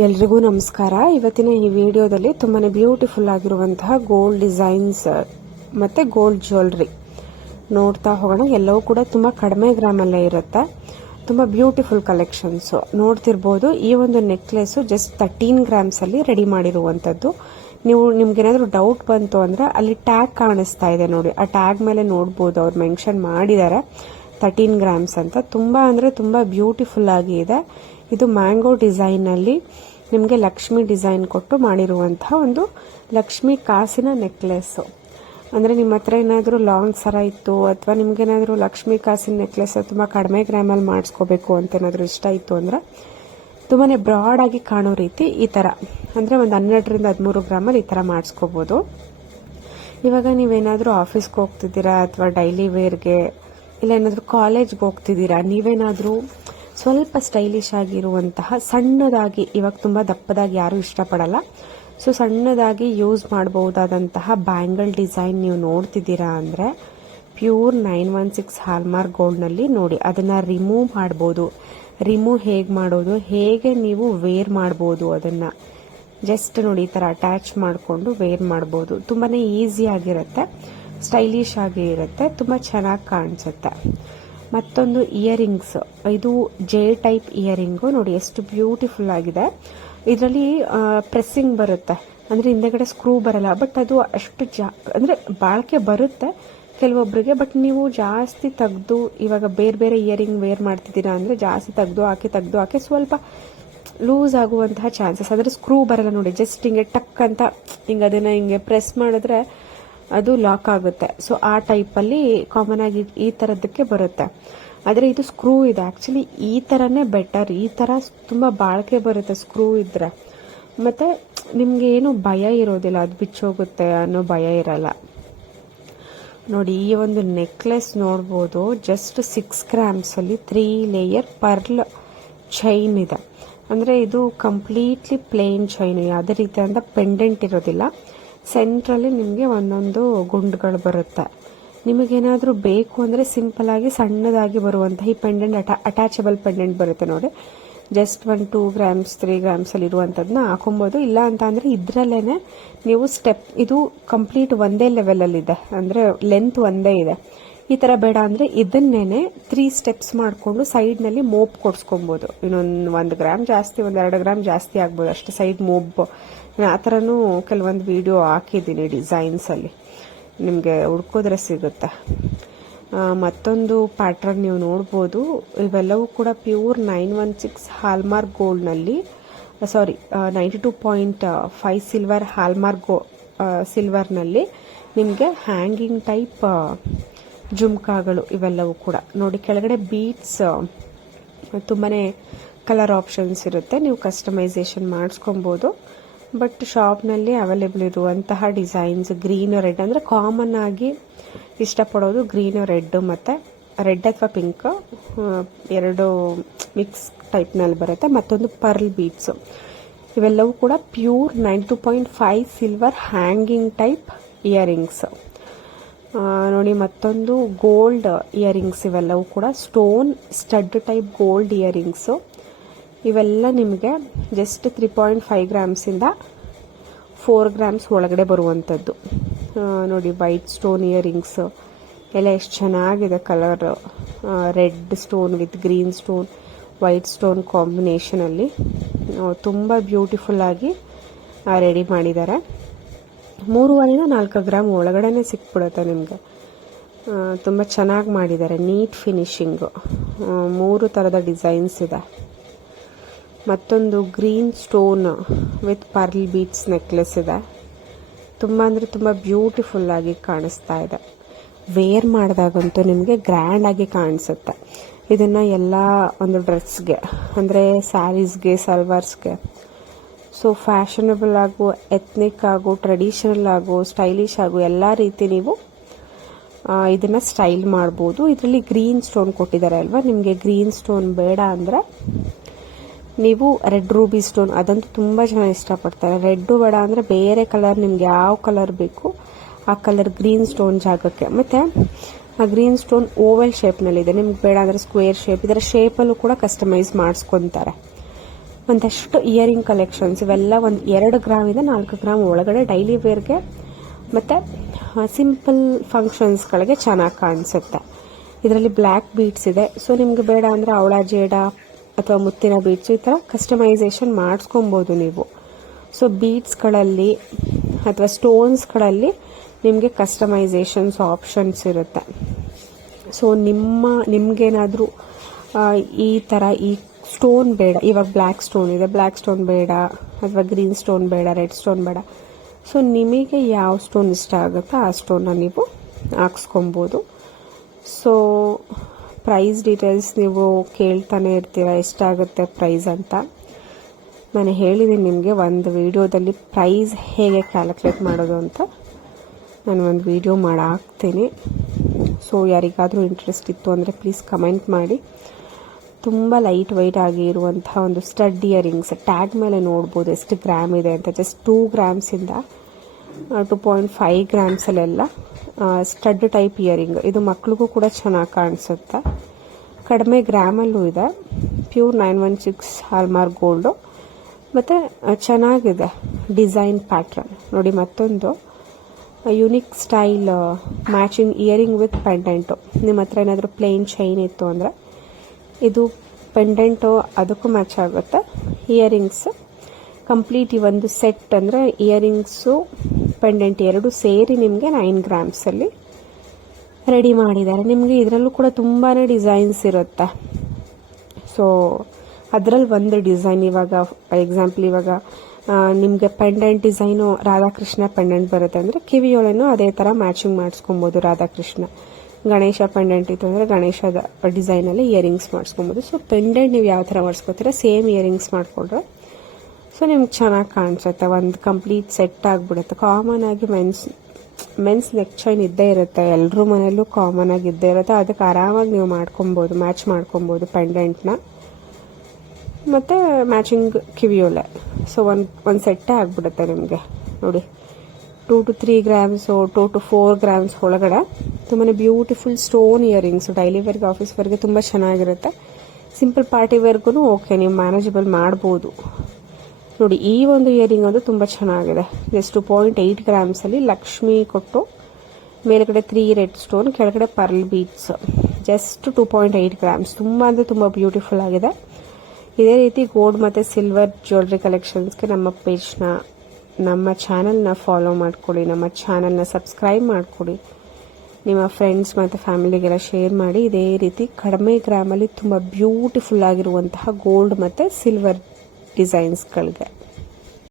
ಎಲ್ರಿಗೂ ನಮಸ್ಕಾರ. ಇವತ್ತಿನ ಈ ವಿಡಿಯೋದಲ್ಲಿ ತುಂಬಾನೇ ಬ್ಯೂಟಿಫುಲ್ ಆಗಿರುವಂತಹ ಗೋಲ್ಡ್ ಡಿಸೈನ್ಸ್ ಮತ್ತೆ ಗೋಲ್ಡ್ ಜ್ಯುವೆಲರಿ ನೋಡ್ತಾ ಹೋಗೋಣ. ಎಲ್ಲವೂ ಕೂಡ ತುಂಬಾ ಕಡಿಮೆ ಗ್ರಾಮಲ್ಲೇ ಇರುತ್ತೆ. ತುಂಬಾ ಬ್ಯೂಟಿಫುಲ್ ಕಲೆಕ್ಷನ್ಸ್ ನೋಡ್ತಿರ್ಬೋದು. ಈ ಒಂದು ನೆಕ್ಲೆಸ್ ಜಸ್ಟ್ 13 ಗ್ರಾಮ್ಸ್ ಅಲ್ಲಿ ರೆಡಿ ಮಾಡಿರುವಂತದ್ದು. ನಿಮ್ಗೇನಾದ್ರೂ ಡೌಟ್ ಬಂತು ಅಂದ್ರೆ ಅಲ್ಲಿ ಟ್ಯಾಗ್ ಕಾಣಿಸ್ತಾ ಇದೆ ನೋಡಿ, ಆ ಟ್ಯಾಗ್ ಮೇಲೆ ನೋಡ್ಬೋದು, ಅವ್ರು ಮೆನ್ಷನ್ ಮಾಡಿದ್ದಾರೆ 13 ಗ್ರಾಮ್ಸ್ ಅಂತ. ತುಂಬಾ ಅಂದ್ರೆ ತುಂಬಾ ಬ್ಯೂಟಿಫುಲ್ ಆಗಿ ಇದೆ. ಇದು ಮ್ಯಾಂಗೋ ಡಿಸೈನ್ ಅಲ್ಲಿ ನಿಮಗೆ ಲಕ್ಷ್ಮಿ ಡಿಸೈನ್ ಕೊಟ್ಟು ಮಾಡಿರುವಂತಹ ಒಂದು ಲಕ್ಷ್ಮಿ ಕಾಸಿನ ನೆಕ್ಲೆಸ್. ಅಂದ್ರೆ ನಿಮ್ಮ ಹತ್ರ ಏನಾದರೂ ಲಾಂಗ್ ಸರ ಇತ್ತು ಅಥವಾ ನಿಮ್ಗೇನಾದ್ರೂ ಲಕ್ಷ್ಮಿ ಕಾಸಿನ ನೆಕ್ಲೆಸ್ ತುಂಬಾ ಕಡಿಮೆ ಗ್ರಾಮಲ್ಲಿ ಮಾಡಿಸ್ಕೋಬೇಕು ಅಂತ ಏನಾದರೂ ಇಷ್ಟ ಇತ್ತು ಅಂದ್ರೆ ತುಂಬಾನೇ ಬ್ರಾಡ್ ಆಗಿ ಕಾಣೋ ರೀತಿ ಈ ತರ ಅಂದ್ರೆ ಒಂದು 12ರಿಂದ 13 ಗ್ರಾಮಲ್ಲಿ ಈ ತರ ಮಾಡಿಸ್ಕೋಬಹುದು. ಇವಾಗ ನೀವೇನಾದ್ರೂ ಆಫೀಸ್ಗೆ ಹೋಗ್ತಿದ್ದೀರಾ ಅಥವಾ ಡೈಲಿ ವೇರ್ಗೆ ಇಲ್ಲ ಏನಾದರೂ ಕಾಲೇಜ್ಗೆ ಹೋಗ್ತಿದ್ದೀರಾ, ನೀವೇನಾದ್ರೂ ಸ್ವಲ್ಪ ಸ್ಟೈಲಿಶ್ ಆಗಿರುವಂತಹ ಸಣ್ಣದಾಗಿ, ಇವಾಗ ತುಂಬಾ ದಪ್ಪದಾಗಿ ಯಾರು ಇಷ್ಟಪಡಲ್ಲ, ಸೊ ಸಣ್ಣದಾಗಿ ಯೂಸ್ ಮಾಡಬಹುದಾದಂತಹ ಬ್ಯಾಂಗಲ್ ಡಿಸೈನ್ ನೀವು ನೋಡ್ತಿದ್ದೀರಾ ಅಂದ್ರೆ ಪ್ಯೂರ್ 916 ಹಾಲ್ಮಾರ್ಕ್ ಗೋಲ್ಡ್ ನಲ್ಲಿ ನೋಡಿ. ಅದನ್ನ ರಿಮೂವ್ ಮಾಡಬಹುದು. ರಿಮೂವ್ ಹೇಗೆ ಮಾಡೋದು, ಹೇಗೆ ನೀವು ವೇರ್ ಮಾಡಬಹುದು, ಅದನ್ನ ಜಸ್ಟ್ ನೋಡಿ ಈ ತರ ಅಟ್ಯಾಚ್ ಮಾಡಿಕೊಂಡು ವೇರ್ ಮಾಡಬಹುದು. ತುಂಬಾನೇ ಈಸಿ ಆಗಿರುತ್ತೆ, ಸ್ಟೈಲಿಶ್ ಆಗಿ ಇರುತ್ತೆ, ತುಂಬಾ ಚೆನ್ನಾಗಿ ಕಾಣಿಸುತ್ತೆ. ಮತ್ತೊಂದು ಇಯರಿಂಗ್ಸ್, ಇದು ಜೆ ಟೈಪ್ ಇಯರಿಂಗು ನೋಡಿ ಎಷ್ಟು ಬ್ಯೂಟಿಫುಲ್ ಆಗಿದೆ. ಇದರಲ್ಲಿ ಪ್ರೆಸ್ಸಿಂಗ್ ಬರುತ್ತೆ, ಅಂದ್ರೆ ಹಿಂದೆಗಡೆ ಸ್ಕ್ರೂ ಬರಲ್ಲ, ಬಟ್ ಅದು ಅಷ್ಟು ಅಂದ್ರೆ ಬಾಳ್ಕೆ ಬರುತ್ತೆ ಕೆಲವೊಬ್ಬರಿಗೆ. ಬಟ್ ನೀವು ಜಾಸ್ತಿ ತೆಗೆದು ಇವಾಗ ಬೇರೆ ಬೇರೆ ಇಯರಿಂಗ್ ವೇರ್ ಮಾಡ್ತಿದ್ದೀರಾ ಅಂದ್ರೆ ಜಾಸ್ತಿ ತೆಗೆದು ಹಾಕಿ ಸ್ವಲ್ಪ ಲೂಸ್ ಆಗುವಂತಹ ಚಾನ್ಸಸ್. ಆದ್ರೆ ಸ್ಕ್ರೂ ಬರಲ್ಲ ನೋಡಿ, ಜಸ್ಟ್ ಹಿಂಗೆ ಟಕ್ ಅಂತ ಹಿಂಗೆ ಅದನ್ನ ಹಿಂಗೆ ಪ್ರೆಸ್ ಮಾಡಿದ್ರೆ ಅದು ಲಾಕ್ ಆಗುತ್ತೆ. ಸೊ ಆ ಟೈಪ್ ಅಲ್ಲಿ ಕಾಮನ್ ಆಗಿ ಈ ತರದಕ್ಕೆ ಬರುತ್ತೆ. ಆದ್ರೆ ಇದು ಸ್ಕ್ರೂ ಇದೆ. ಆಕ್ಚುಲಿ ಈ ತರನೇ ಬೆಟರ್, ಈ ತರ ತುಂಬಾ ಬಾಳ್ಕೆ ಬರುತ್ತೆ ಸ್ಕ್ರೂ ಇದ್ರೆ. ಮತ್ತೆ ನಿಮ್ಗೆ ಏನು ಭಯ ಇರೋದಿಲ್ಲ, ಅದು ಬಿಚ್ಚೋಗುತ್ತೆ ಅನ್ನೋ ಭಯ ಇರಲ್ಲ. ನೋಡಿ ಈ ಒಂದು ನೆಕ್ಲೆಸ್ ನೋಡ್ಬೋದು, ಜಸ್ಟ್ 6 ಗ್ರಾಮ್ಸ್ ಅಲ್ಲಿ 3 ಲೇಯರ್ ಪರ್ಲ್ ಚೈನ್ ಇದೆ. ಅಂದ್ರೆ ಇದು ಕಂಪ್ಲೀಟ್ಲಿ ಪ್ಲೇನ್ ಚೈನ್, ಯಾವುದೇ ರೀತಿಯಾದ ಪೆಂಡೆಂಟ್ ಇರೋದಿಲ್ಲ. ಸೆಂಟ್ರಲ್ಲಿ ನಿಮಗೆ ಒಂದೊಂದು ಗುಂಡುಗಳು ಬರುತ್ತೆ. ನಿಮಗೇನಾದ್ರೂ ಬೇಕು ಅಂದ್ರೆ ಸಿಂಪಲ್ ಆಗಿ ಸಣ್ಣದಾಗಿ ಬರುವಂತಹ ಈ ಪೆಂಡೆಂಟ್ ಅಟ್ಯಾಚಬಲ್ ಪೆಂಡೆಂಟ್ ಬರುತ್ತೆ ನೋಡಿ, ಜಸ್ಟ್ 2 ಗ್ರಾಮ್ಸ್ 3 ಗ್ರಾಮ್ಸ್ ಅಲ್ಲಿ ಇರುವಂತದನ್ನ ಹಾಕೊಬಹುದು. ಇಲ್ಲ ಅಂತ ಅಂದ್ರೆ ಇದ್ರಲ್ಲೇನೆ ನೀವು ಸ್ಟೆಪ್, ಇದು ಕಂಪ್ಲೀಟ್ ಒಂದೇ ಲೆವೆಲ್ ಅಲ್ಲಿ ಇದೆ, ಅಂದ್ರೆ ಲೆಂತ್ ಒಂದೇ ಇದೆ. ಈ ತರ ಬೇಡ ಅಂದ್ರೆ ಇದನ್ನೇನೆ 3 ಸ್ಟೆಪ್ಸ್ ಮಾಡ್ಕೊಂಡು ಸೈಡ್ ನಲ್ಲಿ ಮೋಪ್ ಕೊಡ್ಸ್ಕೊಬಹುದು. ಇನ್ನೊಂದು 1 ಗ್ರಾಮ್ ಜಾಸ್ತಿ, 2 ಗ್ರಾಮ್ ಜಾಸ್ತಿ ಆಗ್ಬೋದು ಅಷ್ಟೇ ಸೈಡ್ ಮೋಪ್. ಆ ಥರನೂ ಕೆಲವೊಂದು ವಿಡಿಯೋ ಹಾಕಿದ್ದೀನಿ ಡಿಸೈನ್ಸ್ ಅಲ್ಲಿ, ನಿಮಗೆ ಹುಡ್ಕೋದ್ರೆ ಸಿಗುತ್ತೆ. ಮತ್ತೊಂದು ಪ್ಯಾಟ್ರನ್ ನೀವು ನೋಡ್ಬೋದು. ಇವೆಲ್ಲವೂ ಕೂಡ ಪ್ಯೂರ್ 916 ಹಾಲ್ಮಾರ್ಕ್ ಗೋಲ್ಡ್ ನಲ್ಲಿ, ಸಾರಿ 92.5 ಸಿಲ್ವರ್ ಹಾಲ್ಮಾರ್ಕ್ ಸಿಲ್ವರ್ ನಲ್ಲಿ ನಿಮಗೆ ಹ್ಯಾಂಗಿಂಗ್ ಟೈಪ್ ಜುಮ್ಕಾಗಳು ಇವೆಲ್ಲವೂ ಕೂಡ ನೋಡಿ. ಕೆಳಗಡೆ ಬೀಟ್ಸ್ ತುಂಬಾನೇ ಕಲರ್ ಆಪ್ಷನ್ಸ್ ಇರುತ್ತೆ, ನೀವು ಕಸ್ಟಮೈಸೇಷನ್ ಮಾಡಿಸ್ಕೊಬಹುದು. ಬಟ್ ಶಾಪ್ನಲ್ಲಿ ಅವೈಲೇಬಲ್ ಇರುವಂತಹ ಡಿಸೈನ್ಸ್ ಗ್ರೀನ್ ರೆಡ್, ಅಂದ್ರೆ ಕಾಮನ್ ಆಗಿ ಇಷ್ಟಪಡೋದು ಗ್ರೀನ್ ರೆಡ್ ಮತ್ತೆ ರೆಡ್ ಅಥವಾ ಪಿಂಕ್, ಎರಡು ಮಿಕ್ಸ್ ಟೈಪ್ನಲ್ಲಿ ಬರುತ್ತೆ. ಮತ್ತೊಂದು ಪರ್ಲ್ ಬೀಟ್ಸ್, ಇವೆಲ್ಲವೂ ಕೂಡ pure 92.5 silver hanging type earrings ನೋಡಿ. ಮತ್ತೊಂದು ಗೋಲ್ಡ್ ಇಯರಿಂಗ್ಸ್, ಇವೆಲ್ಲವೂ ಕೂಡ stone stud type gold earrings. ಇವೆಲ್ಲ ನಿಮಗೆ ಜಸ್ಟ್ 3.5 ಗ್ರಾಮ್ಸ್ ಇಂದ 4 ಗ್ರಾಮ್ಸ್ ಒಳಗಡೆ ಬರುವಂಥದ್ದು ನೋಡಿ. ವೈಟ್ ಸ್ಟೋನ್ ಇಯರಿಂಗ್ಸ್ ಎಲ್ಲ ಎಷ್ಟು ಚೆನ್ನಾಗಿದೆ colour, red stone with green stone, white stone combination ಅಲ್ಲಿ ತುಂಬ ಬ್ಯೂಟಿಫುಲ್ ಆಗಿ ರೆಡಿ ಮಾಡಿದ್ದಾರೆ. 3.5ರಿಂದ 4 ಗ್ರಾಮ್ ಒಳಗಡೆನೆ ಸಿಕ್ಬಿಡುತ್ತೆ ನಿಮಗೆ. ತುಂಬ ಚೆನ್ನಾಗಿ ಮಾಡಿದ್ದಾರೆ, ನೀಟ್ ಫಿನಿಶಿಂಗು. 3 ಥರದ ಡಿಸೈನ್ಸ್ ಇದೆ. ಮತ್ತೊಂದು green stone with pearl beads necklace ಇದೆ. ತುಂಬ ಅಂದರೆ ತುಂಬ ಬ್ಯೂಟಿಫುಲ್ ಆಗಿ ಕಾಣಿಸ್ತಾ ಇದೆ. ವೇರ್ ಮಾಡಿದಾಗಂತೂ ನಿಮಗೆ ಗ್ರ್ಯಾಂಡ್ ಆಗಿ ಕಾಣಿಸುತ್ತೆ. ಇದನ್ನ ಎಲ್ಲ ಒಂದು ಡ್ರೆಸ್ಗೆ ಅಂದರೆ ಸ್ಯಾರೀಸ್ಗೆ, ಸಲ್ವಾರ್ಸ್ಗೆ, ಸೊ ಫ್ಯಾಷನಬಲ್ ಆಗು, ಎತ್ನಿಕ್ ಆಗು, ಟ್ರೆಡಿಷನಲ್ ಆಗು, ಸ್ಟೈಲಿಶ್ ಆಗು ಎಲ್ಲ ರೀತಿ ನೀವು ಇದನ್ನ ಸ್ಟೈಲ್ ಮಾಡ್ಬೋದು. ಇದರಲ್ಲಿ ಗ್ರೀನ್ ಸ್ಟೋನ್ ಕೊಟ್ಟಿದ್ದಾರೆ ಅಲ್ವಾ, ನಿಮಗೆ ಗ್ರೀನ್ ಸ್ಟೋನ್ ಬೇಡ ಅಂದರೆ ನೀವು ರೆಡ್ ರೂಬಿ ಸ್ಟೋನ್, ಅದಂತೂ ತುಂಬ ಜನ ಇಷ್ಟಪಡ್ತಾರೆ. ರೆಡ್ಡು ಬೇಡ ಅಂದರೆ ಬೇರೆ ಕಲರ್, ನಿಮ್ಗೆ ಯಾವ ಕಲರ್ ಬೇಕು ಆ ಕಲರ್ ಗ್ರೀನ್ ಸ್ಟೋನ್ ಜಾಗಕ್ಕೆ. ಮತ್ತೆ ಆ ಗ್ರೀನ್ ಸ್ಟೋನ್ ಓವೆಲ್ ಶೇಪ್ನಲ್ಲಿದೆ, ನಿಮ್ಗೆ ಬೇಡ ಅಂದರೆ ಸ್ಕ್ವೇರ್ ಶೇಪ್, ಇದರ ಶೇಪಲ್ಲೂ ಕೂಡ ಕಸ್ಟಮೈಸ್ ಮಾಡಿಸ್ಕೊತಾರೆ. ಒಂದಷ್ಟು ಇಯರಿಂಗ್ ಕಲೆಕ್ಷನ್ಸ್ ಇವೆಲ್ಲ ಒಂದು 2 ಗ್ರಾಮಿಂದ 4 ಗ್ರಾಮ್ ಒಳಗಡೆ ಡೈಲಿ ವೇರ್ಗೆ ಮತ್ತು ಸಿಂಪಲ್ ಫಂಕ್ಷನ್ಸ್ಗಳಿಗೆ ಚೆನ್ನಾಗಿ ಕಾಣಿಸುತ್ತೆ. ಇದರಲ್ಲಿ ಬ್ಲ್ಯಾಕ್ ಬೀಡ್ಸ್ ಇದೆ. ಸೊ ನಿಮ್ಗೆ ಬೇಡ ಅಂದರೆ ಅವಳ ಜೇಡ ಅಥವಾ ಮುತ್ತಿನ ಬೀಡ್ಸು ಈ ಥರ ಕಸ್ಟಮೈಸೇಷನ್ ಮಾಡಿಸ್ಕೊಬೋದು ನೀವು. ಸೊ ಬೀಡ್ಸ್ಗಳಲ್ಲಿ ಅಥವಾ ಸ್ಟೋನ್ಸ್ಗಳಲ್ಲಿ ನಿಮಗೆ ಕಸ್ಟಮೈಸೇಷನ್ಸ್ ಆಪ್ಷನ್ಸ್ ಇರುತ್ತೆ. ಸೊ ನಿಮಗೇನಾದರೂ ಈ ಥರ ಈ ಸ್ಟೋನ್ ಬೇಡ, ಇವಾಗ ಬ್ಲ್ಯಾಕ್ ಸ್ಟೋನ್ ಇದೆ, ಬ್ಲ್ಯಾಕ್ ಸ್ಟೋನ್ ಬೇಡ ಅಥವಾ ಗ್ರೀನ್ ಸ್ಟೋನ್ ಬೇಡ, ರೆಡ್ ಸ್ಟೋನ್ ಬೇಡ, ಸೊ ನಿಮಗೆ ಯಾವ ಸ್ಟೋನ್ ಇಷ್ಟ ಆಗುತ್ತೋ ಆ ಸ್ಟೋನ್ನ ನೀವು ಹಾಕ್ಸ್ಕೊಬೋದು. ಸೊ ಪ್ರೈಸ್ ಡೀಟೇಲ್ಸ್ ನೀವು ಕೇಳ್ತಾನೆ ಇರ್ತೀರ ಎಷ್ಟಾಗುತ್ತೆ ಪ್ರೈಸ್ ಅಂತ. ನಾನು ಹೇಳಿದ್ದೀನಿ ನಿಮಗೆ ಒಂದು ವಿಡಿಯೋದಲ್ಲಿ ಪ್ರೈಸ್ ಹೇಗೆ ಕ್ಯಾಲ್ಕುಲೇಟ್ ಮಾಡೋದು ಅಂತ ನಾನು ಒಂದು ವಿಡಿಯೋ ಹಾಕ್ತೀನಿ. ಸೊ ಯಾರಿಗಾದರೂ ಇಂಟ್ರೆಸ್ಟ್ ಇತ್ತು ಅಂದರೆ ಪ್ಲೀಸ್ ಕಮೆಂಟ್ ಮಾಡಿ. ತುಂಬ ಲೈಟ್ ವೈಟ್ ಆಗಿ ಇರುವಂಥ ಒಂದು ಸ್ಟಡ್ ಇಯರಿಂಗ್ಸ್, ಟ್ಯಾಗ್ ಮೇಲೆ ನೋಡ್ಬೋದು ಎಷ್ಟು ಗ್ರಾಮ್ ಇದೆ ಅಂತ. ಜಸ್ಟ್ 2 ಗ್ರಾಮ್ಸಿಂದ 2.5 ಗ್ರಾಮ್ಸಲ್ಲೆಲ್ಲ ಸ್ಟಡ್ ಟೈಪ್ ಇಯರಿಂಗ್. ಇದು ಮಕ್ಳಿಗೂ ಕೂಡ ಚೆನ್ನಾಗಿ ಕಾಣಿಸುತ್ತೆ. ಕಡಿಮೆ ಗ್ರಾಮಲ್ಲೂ ಇದೆ. ಪ್ಯೂರ್ 916 ಹಾಲ್ಮಾರ್ಕ್ ಗೋಲ್ಡು ಮತ್ತು ಚೆನ್ನಾಗಿದೆ ಡಿಸೈನ್ ಪ್ಯಾಟ್ರನ್. ನೋಡಿ ಮತ್ತೊಂದು unique style matching earring with pendant. ನಿಮ್ಮ ಹತ್ರ ಏನಾದರೂ ಪ್ಲೇನ್ ಚೈನ್ ಇತ್ತು ಅಂದರೆ ಇದು ಪೆಂಡೆಂಟು ಅದಕ್ಕೂ ಮ್ಯಾಚ್ ಆಗುತ್ತೆ. ಇಯರಿಂಗ್ಸ್ ಕಂಪ್ಲೀಟ್ ಈ ಒಂದು ಸೆಟ್ ಅಂದರೆ ಇಯರಿಂಗ್ಸು ಪೆಂಡೆಂಟ್ 2 ಸೇರಿ ನಿಮಗೆ 9 ಗ್ರಾಮ್ಸಲ್ಲಿ ರೆಡಿ ಮಾಡಿದ್ದಾರೆ. ನಿಮಗೆ ಇದರಲ್ಲೂ ಕೂಡ ತುಂಬಾ ಡಿಸೈನ್ಸ್ ಇರುತ್ತೆ. ಸೊ ಅದರಲ್ಲಿ ಒಂದು ಡಿಸೈನ್ ಇವಾಗ ಎಕ್ಸಾಂಪಲ್ ಇವಾಗ ನಿಮಗೆ ಪೆಂಡೆಂಟ್ ಡಿಸೈನು ರಾಧಾಕೃಷ್ಣ ಪೆಂಡೆಂಟ್ ಬರುತ್ತೆ ಅಂದರೆ ಕಿವಿಯೊಳೇನೂ ಅದೇ ಥರ ಮ್ಯಾಚಿಂಗ್ ಮಾಡಿಸ್ಕೊಬೋದು. ರಾಧಾಕೃಷ್ಣ ಗಣೇಶ ಪೆಂಡೆಂಟ್ ಇತ್ತು ಅಂದರೆ ಗಣೇಶದ ಡಿಸೈನಲ್ಲಿ ಇಯರಿಂಗ್ಸ್ ಮಾಡಿಸ್ಕೊಬೋದು. ಸೊ ಪೆಂಡೆಂಟ್ ನೀವು ಯಾವ ಥರ ಮಾಡಿಸ್ಕೊತೀರ ಸೇಮ್ ಇಯರಿಂಗ್ಸ್ ಮಾಡಿಕೊಂಡ್ರೆ ಸೊ ನಿಮ್ಗೆ ಚೆನ್ನಾಗಿ ಕಾಣಿಸುತ್ತೆ. ಒಂದು ಕಂಪ್ಲೀಟ್ ಸೆಟ್ ಆಗಿಬಿಡುತ್ತೆ. ಕಾಮನ್ ಆಗಿ ಮೆನ್ಸ್ ನೆಕ್ ಚೈನ್ ಇದ್ದೇ ಇರುತ್ತೆ, ಎಲ್ಲರೂ ಮನೆಯಲ್ಲೂ ಕಾಮನ್ ಆಗಿ ಇದ್ದೇ ಇರುತ್ತೆ. ಅದಕ್ಕೆ ಆರಾಮಾಗಿ ನೀವು ಮಾಡ್ಕೊಬೋದು, ಮ್ಯಾಚ್ ಮಾಡ್ಕೊಬೋದು ಪೆಂಡೆಂಟ್ನ ಮತ್ತು ಮ್ಯಾಚಿಂಗ್ ಕಿವಿಯೋಲೆ. ಸೊ ಒಂದು ಸೆಟ್ಟೇ ಆಗಿಬಿಡುತ್ತೆ ನಿಮಗೆ. ನೋಡಿ 2 to 3 ಗ್ರಾಮ್ಸು 2 to 4 ಗ್ರಾಮ್ಸ್ ಒಳಗಡೆ ತುಂಬಾ ಬ್ಯೂಟಿಫುಲ್ ಸ್ಟೋನ್ ಇಯರಿಂಗ್ಸ್ ಡೈಲಿ ವೇರ್ಗೆ ಆಫೀಸ್ ವೇರ್ಗೆ ತುಂಬ ಚೆನ್ನಾಗಿರುತ್ತೆ. ಸಿಂಪಲ್ ಪಾರ್ಟಿ ವೇರ್ಗೂ ಓಕೆ ನೀವು ಮ್ಯಾನೇಜಬಲ್ ಮಾಡ್ಬೋದು. ನೋಡಿ ಈ ಒಂದು ಇಯರಿಂಗ್ ಒಂದು ತುಂಬ ಚೆನ್ನಾಗಿದೆ. ಜಸ್ಟ್ 2.8 ಗ್ರಾಮ್ಸಲ್ಲಿ ಲಕ್ಷ್ಮಿ ಕೊಟ್ಟು ಮೇಲ್ಗಡೆ 3 ರೆಡ್ ಸ್ಟೋನ್ ಕೆಳಗಡೆ ಪರ್ಲ್ ಬೀಡ್ಸ್. Just 2.8 grams. ತುಂಬ ಅಂದರೆ ತುಂಬ ಬ್ಯೂಟಿಫುಲ್ ಆಗಿದೆ. ಇದೇ ರೀತಿ ಗೋಲ್ಡ್ ಮತ್ತು ಸಿಲ್ವರ್ ಜ್ಯುವೆಲ್ರಿ ಕಲೆಕ್ಷನ್ಸ್ಗೆ ನಮ್ಮ ಪೇಜ್ನ ನಮ್ಮ ಚಾನಲ್ನ ಫಾಲೋ ಮಾಡ್ಕೊಳ್ಳಿ, ನಮ್ಮ ಚಾನಲ್ನ ಸಬ್ಸ್ಕ್ರೈಬ್ ಮಾಡ್ಕೊಳ್ಳಿ, ನಿಮ್ಮ ಫ್ರೆಂಡ್ಸ್ ಮತ್ತು ಫ್ಯಾಮಿಲಿಗೆಲ್ಲ ಶೇರ್ ಮಾಡಿ. ಇದೇ ರೀತಿ ಕಡಿಮೆ ಗ್ರಾಮಲ್ಲಿ ತುಂಬ ಬ್ಯೂಟಿಫುಲ್ ಆಗಿರುವಂತಹ ಗೋಲ್ಡ್ ಮತ್ತು ಸಿಲ್ವರ್ ಡಿಸೈನ್ಸ್ಗಳಿಗೆ